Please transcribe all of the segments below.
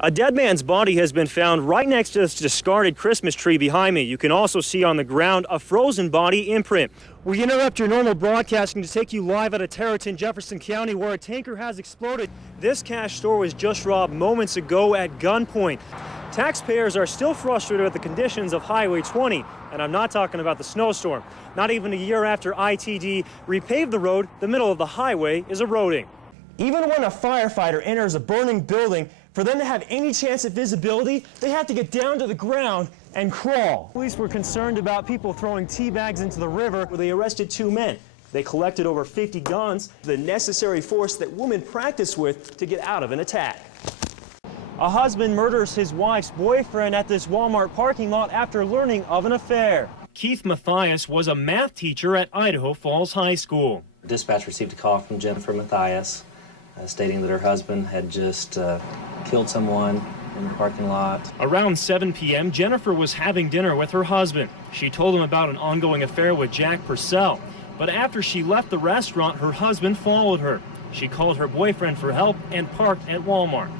A dead man's body has been found right next to this discarded Christmas tree behind me. You can also see on the ground a frozen body imprint. We interrupt your normal broadcasting to take you live out of Tarleton, Jefferson County, where a tanker has exploded. This cash store was just robbed moments ago at gunpoint. Taxpayers are still frustrated with the conditions of Highway 20, and I'm not talking about the snowstorm. Not even a year after ITD repaved the road, the middle of the highway is eroding. Even when a firefighter enters a burning building, for them to have any chance at visibility, they have to get down to the ground and crawl. Police were concerned about people throwing tea bags into the river, where they arrested 2 men. They collected over 50 guns, the necessary force that women practice with to get out of an attack. A husband murders his wife's boyfriend at this Walmart parking lot after learning of an affair. Keith Mathias was a math teacher at Idaho Falls High School. Dispatch received a call from Jennifer Mathias stating that her husband had just killed someone in the parking lot. Around 7 p.m., Jennifer was having dinner with her husband. She told him about an ongoing affair with Jack Purcell. But after she left the restaurant, her husband followed her. She called her boyfriend for help and parked at Walmart.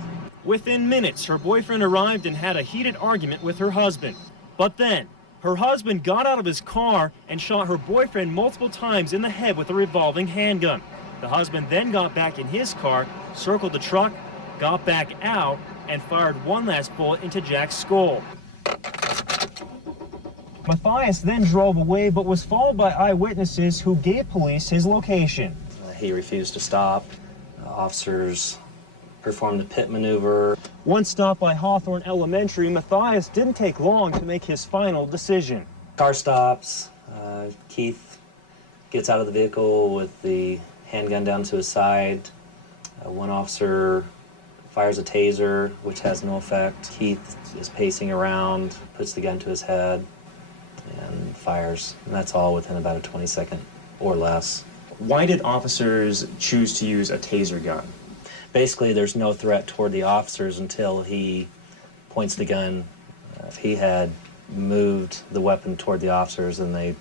Within minutes, her boyfriend arrived and had a heated argument with her husband. But then, her husband got out of his car and shot her boyfriend multiple times in the head with a revolving handgun. The husband then got back in his car, circled the truck, got back out, and fired one last bullet into Jack's skull. Mathias then drove away, but was followed by eyewitnesses who gave police his location. He refused to stop. Officers performed the pit maneuver. Once stopped by Hawthorne Elementary, Mathias didn't take long to make his final decision. Car stops. Keith gets out of the vehicle with the handgun down to his side. One officer fires a taser, which has no effect. Keith is pacing around, puts the gun to his head, and fires. And that's all within about a 20-second or less. Why did officers choose to use a taser gun? Basically, there's no threat toward the officers until he points the gun. If he had moved the weapon toward the officers, then they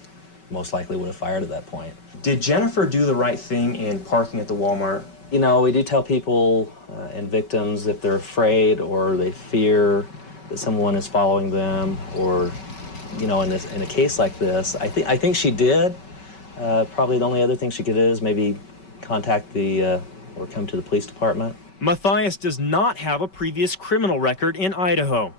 most likely would have fired at that point. Did Jennifer do the right thing in parking at the Walmart? You know, we do tell people and victims if they're afraid or they fear that someone is following them, or, you know, in a case like this, I think she did. Probably the only other thing she could do is maybe contact or come to the police department. Mathias does not have a previous criminal record in Idaho.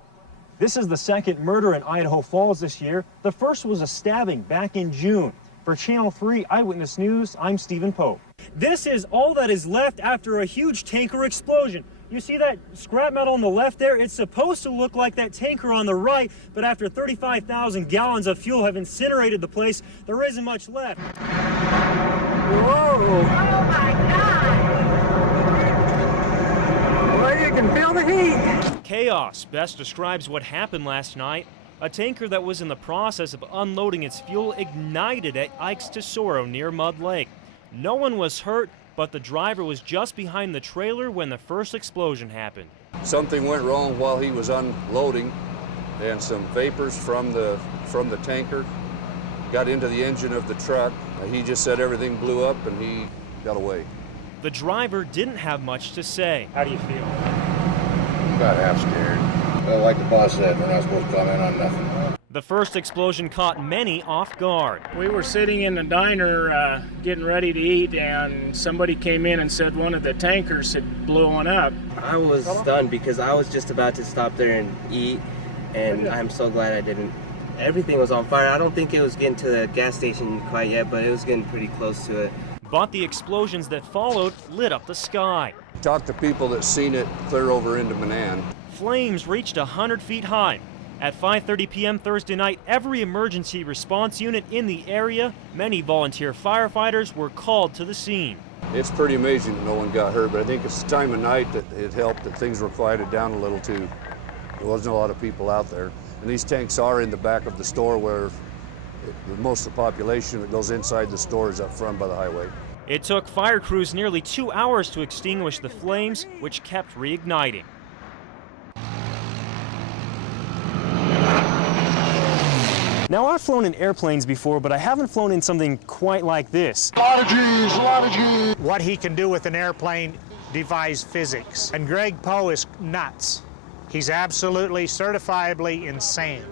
This is the second murder in Idaho Falls this year. The first was a stabbing back in June. For Channel 3 Eyewitness News, I'm Stephen Pope. This is all that is left after a huge tanker explosion. You see that scrap metal on the left there? It's supposed to look like that tanker on the right, but after 35,000 gallons of fuel have incinerated the place, there isn't much left. Whoa! Oh my God! Well, you can feel the heat. Chaos best describes what happened last night. A tanker that was in the process of unloading its fuel ignited at Ike's Tesoro near Mud Lake. No one was hurt, but the driver was just behind the trailer when the first explosion happened. Something went wrong while he was unloading, and some vapors from the tanker got into the engine of the truck. He just said everything blew up and he got away. The driver didn't have much to say. How do you feel? About half scared. But like the boss said, we're not supposed to comment on nothing. The first explosion caught many off guard. We were sitting in the diner getting ready to eat, and somebody came in and said one of the tankers had blown up. I was stunned because I was just about to stop there and eat, and I'm so glad I didn't. Everything was on fire. I don't think it was getting to the gas station quite yet, but it was getting pretty close to it. But the explosions that followed lit up the sky. Talked to people that seen it clear over into Manan. Flames reached 100 feet high. At 5:30 p.m. Thursday night, every emergency response unit in the area, many volunteer firefighters were called to the scene. It's pretty amazing that no one got hurt, but I think it's the time of night that it helped that things were quieted down a little too. There wasn't a lot of people out there. And these tanks are in the back of the store where most of the population that goes inside the store is up front by the highway. It took fire crews nearly 2 hours to extinguish the flames, which kept reigniting. Now, I've flown in airplanes before, but I haven't flown in something quite like this. A lot of G's. What he can do with an airplane defies physics. And Greg Poe is nuts. He's absolutely certifiably insane.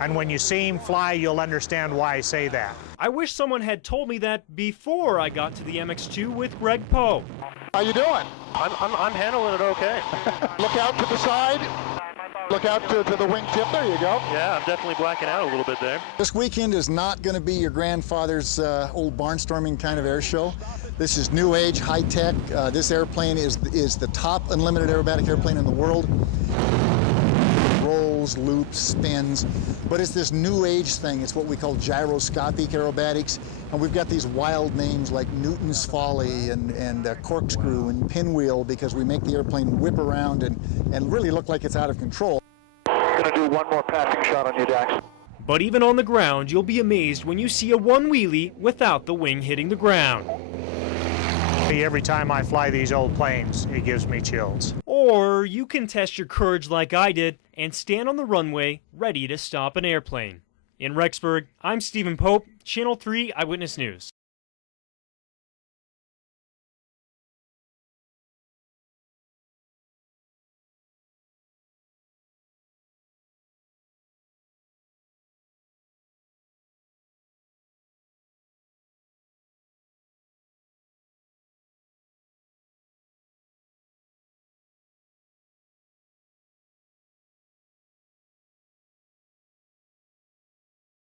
And when you see him fly, you'll understand why I say that. I wish someone had told me that before I got to the MX2 with Greg Poe. How you doing? I'm handling it okay. Look out to the side. Look out to the wingtip. There you go. Yeah, I'm definitely blacking out a little bit there. This weekend is not going to be your grandfather's old barnstorming kind of air show. This is new age, high tech. This airplane is the top unlimited aerobatic airplane in the world. Rolls, loops, spins, but it's this new age thing. It's what we call gyroscopic aerobatics, and we've got these wild names like Newton's Folly and Corkscrew and Pinwheel, because we make the airplane whip around and really look like it's out of control. Gonna do one more passing shot on you, Dax. But even on the ground, you'll be amazed when you see a one wheelie without the wing hitting the ground. Every time I fly these old planes, it gives me chills. Or you can test your courage like I did and stand on the runway ready to stop an airplane. In Rexburg, I'm Stephen Pope, Channel 3 Eyewitness News.